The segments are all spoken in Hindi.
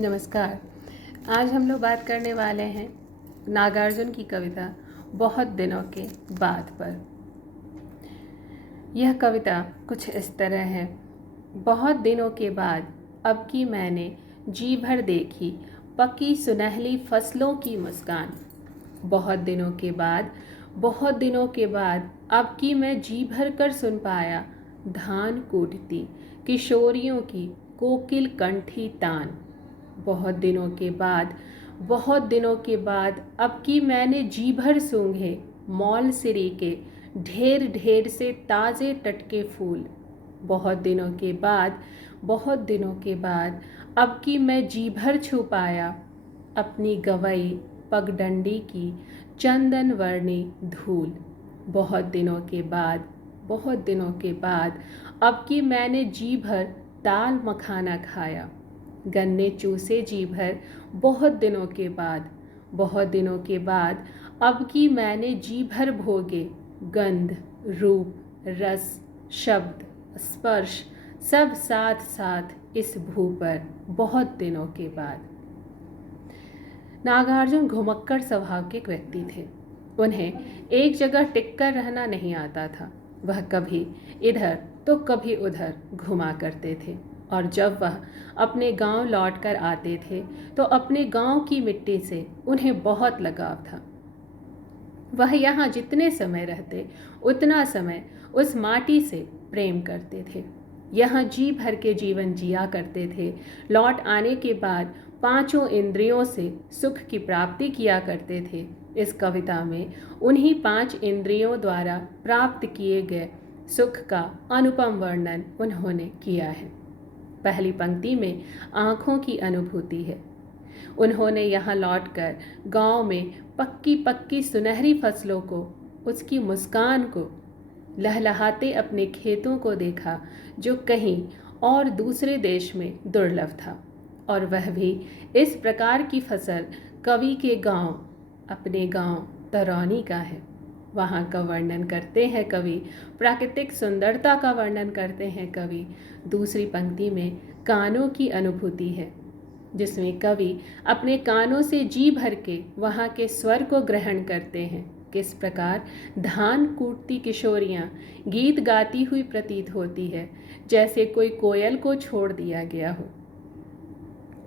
नमस्कार। आज हम लोग बात करने वाले हैं नागार्जुन की कविता बहुत दिनों के बाद पर। यह कविता कुछ इस तरह है। बहुत दिनों के बाद अब की मैंने जी भर देखी पकी सुनहली फसलों की मुस्कान। बहुत दिनों के बाद, बहुत दिनों के बाद अब की मैं जी भर कर सुन पाया धान कूटती किशोरियों की कोकिल कंठी तान। बहुत दिनों के बाद, बहुत दिनों के बाद अब की मैंने जी भर सूंघे मौल सिरी के ढेर ढेर से ताज़े टटके फूल। बहुत दिनों के बाद, बहुत दिनों के बाद अब की मैं जी भर छू पाया अपनी गवई पगडंडी की चंदन वर्णी धूल। बहुत दिनों के बाद, बहुत दिनों के बाद अब की मैंने जी भर दाल मखाना खाया। गन्ने चूसे जी भर बहुत दिनों के बाद, बहुत दिनों के बाद अब की मैंने जी भर भोगे गंध रूप रस शब्द स्पर्श सब साथ साथ इस भू पर बहुत दिनों के बाद। नागार्जुन घुमक्कड़ स्वभाव के व्यक्ति थे। उन्हें एक जगह टिककर रहना नहीं आता था। वह कभी इधर तो कभी उधर घुमा करते थे और जब वह अपने गांव लौटकर आते थे तो अपने गांव की मिट्टी से उन्हें बहुत लगाव था। वह यहाँ जितने समय रहते उतना समय उस माटी से प्रेम करते थे। यहाँ जी भर के जीवन जिया करते थे। लौट आने के बाद पांचों इंद्रियों से सुख की प्राप्ति किया करते थे। इस कविता में उन्हीं 5 इंद्रियों द्वारा प्राप्त किए गए सुख का अनुपम वर्णन उन्होंने किया है। पहली पंक्ति में आँखों की अनुभूति है। उन्होंने यहाँ लौटकर गांव में पक्की पक्की सुनहरी फसलों को, उसकी मुस्कान को, लहलहाते अपने खेतों को देखा जो कहीं और दूसरे देश में दुर्लभ था। और वह भी इस प्रकार की फसल कवि के गांव, अपने गांव तरौनी का है। वहाँ का वर्णन करते हैं कवि, प्राकृतिक सुंदरता का वर्णन करते हैं कवि। दूसरी पंक्ति में कानों की अनुभूति है, जिसमें कवि अपने कानों से जी भर के वहाँ के स्वर को ग्रहण करते हैं। किस प्रकार धान कूटती किशोरियाँ गीत गाती हुई प्रतीत होती है, जैसे कोई कोयल को छोड़ दिया गया हो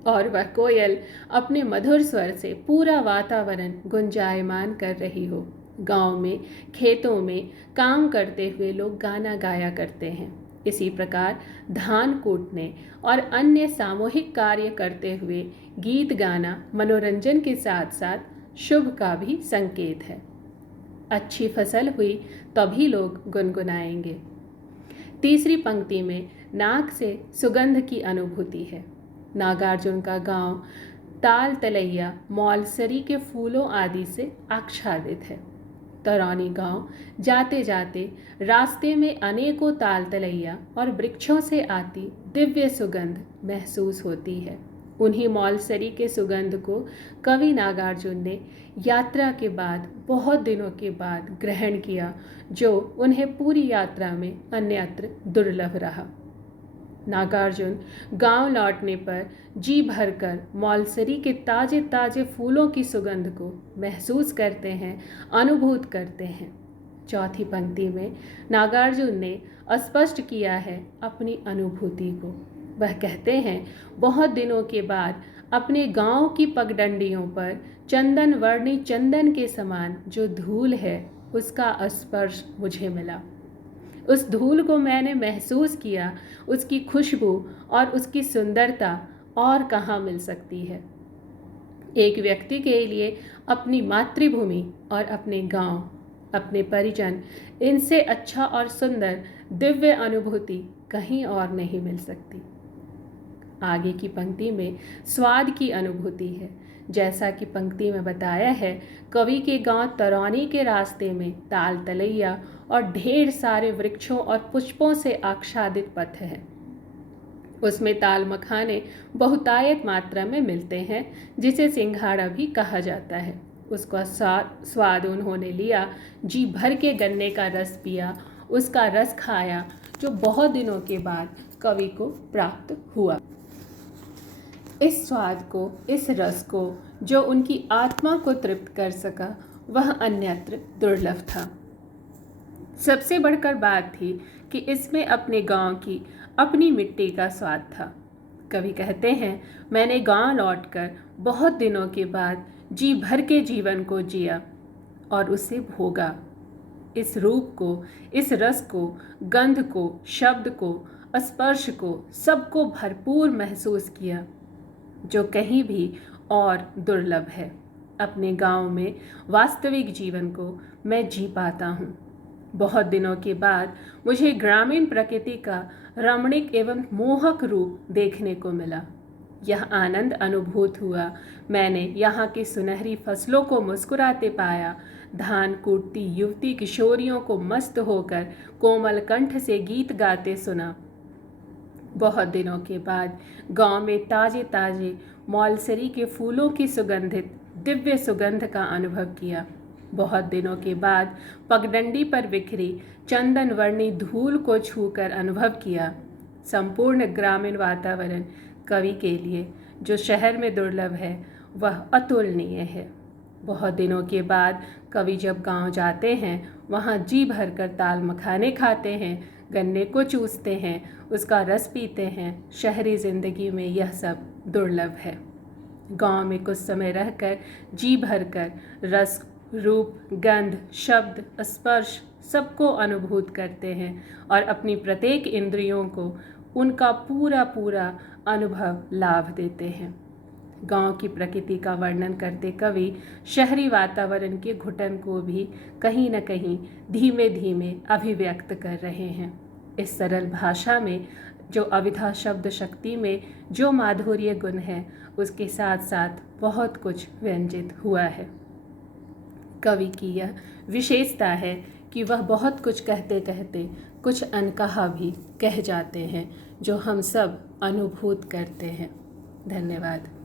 और वह कोयल अपने मधुर स्वर से पूरा वातावरण गुंजायमान कर रही हो। गांव में खेतों में काम करते हुए लोग गाना गाया करते हैं। इसी प्रकार धान कूटने और अन्य सामूहिक कार्य करते हुए गीत गाना मनोरंजन के साथ साथ शुभ का भी संकेत है। अच्छी फसल हुई तभी लोग गुनगुनाएंगे। तीसरी पंक्ति में नाक से सुगंध की अनुभूति है। नागार्जुन का गांव ताल तलैया मौलसरी के फूलों आदि से आच्छादित है। तरौनी गांव जाते जाते रास्ते में अनेकों ताल तलैया और वृक्षों से आती दिव्य सुगंध महसूस होती है। उन्हीं मौलसरी के सुगंध को कवि नागार्जुन ने यात्रा के बाद, बहुत दिनों के बाद ग्रहण किया, जो उन्हें पूरी यात्रा में अन्यत्र दुर्लभ रहा। नागार्जुन गांव लौटने पर जी भरकर मौलसरी के ताजे ताजे फूलों की सुगंध को महसूस करते हैं, अनुभूत करते हैं। चौथी पंक्ति में नागार्जुन ने स्पष्ट किया है अपनी अनुभूति को। वह कहते हैं, बहुत दिनों के बाद अपने गांव की पगडंडियों पर चंदन वर्णी चंदन के समान जो धूल है उसका स्पर्श मुझे मिला। उस धूल को मैंने महसूस किया, उसकी खुशबू और उसकी सुंदरता और कहाँ मिल सकती है। एक व्यक्ति के लिए अपनी मातृभूमि और अपने गांव, अपने परिजन, इनसे अच्छा और सुंदर दिव्य अनुभूति कहीं और नहीं मिल सकती। आगे की पंक्ति में स्वाद की अनुभूति है। जैसा कि पंक्ति में बताया है, कवि के गांव तरौनी के रास्ते में ताल तलैया और ढेर सारे वृक्षों और पुष्पों से आच्छादित पथ है। उसमें ताल मखाने बहुतायत मात्रा में मिलते हैं, जिसे सिंघाड़ा भी कहा जाता है। उसका स्वाद उन्होंने लिया, जी भर के गन्ने का रस पिया, उसका रस खाया, जो बहुत दिनों के बाद कवि को प्राप्त हुआ। इस स्वाद को, इस रस को जो उनकी आत्मा को तृप्त कर सका, वह अन्यत्र दुर्लभ था। सबसे बढ़कर बात थी कि इसमें अपने गांव की, अपनी मिट्टी का स्वाद था। कवि कहते हैं, मैंने गांव लौटकर बहुत दिनों के बाद जी भर के जीवन को जिया और उसे भोगा। इस रूप को, इस रस को, गंध को, शब्द को, स्पर्श को, सबको भरपूर महसूस किया, जो कहीं भी और दुर्लभ है। अपने गांव में वास्तविक जीवन को मैं जी पाता हूँ। बहुत दिनों के बाद मुझे ग्रामीण प्रकृति का रमणीक एवं मोहक रूप देखने को मिला। यह आनंद अनुभूत हुआ। मैंने यहाँ की सुनहरी फसलों को मुस्कुराते पाया, धान कूटती युवती किशोरियों को मस्त होकर कोमल कंठ से गीत गाते सुना। बहुत दिनों के बाद गांव में ताजे ताजे मौलसरी के फूलों की सुगंधित दिव्य सुगंध का अनुभव किया। बहुत दिनों के बाद पगडंडी पर बिखरी चंदन वर्णी धूल को छूकर अनुभव किया। संपूर्ण ग्रामीण वातावरण कवि के लिए जो शहर में दुर्लभ है, वह अतुलनीय है। बहुत दिनों के बाद कवि जब गांव जाते हैं, वहां जी भरकर ताल मखाने खाते हैं, गन्ने को चूसते हैं, उसका रस पीते हैं। शहरी जिंदगी में यह सब दुर्लभ है। गांव में कुछ समय रहकर जी भरकर रस, रूप, गंध, शब्द, स्पर्श सबको अनुभूत करते हैं और अपनी प्रत्येक इंद्रियों को उनका पूरा पूरा अनुभव लाभ देते हैं। गांव की प्रकृति का वर्णन करते कवि शहरी वातावरण के घुटन को भी कहीं न कहीं धीमे धीमे अभिव्यक्त कर रहे हैं। इस सरल भाषा में जो अविधा शब्द शक्ति में जो माधुर्य गुण है, उसके साथ साथ बहुत कुछ व्यंजित हुआ है। कवि की यह विशेषता है कि वह बहुत कुछ कहते कहते कुछ अनकहा भी कह जाते हैं, जो हम सब अनुभूत करते हैं। धन्यवाद।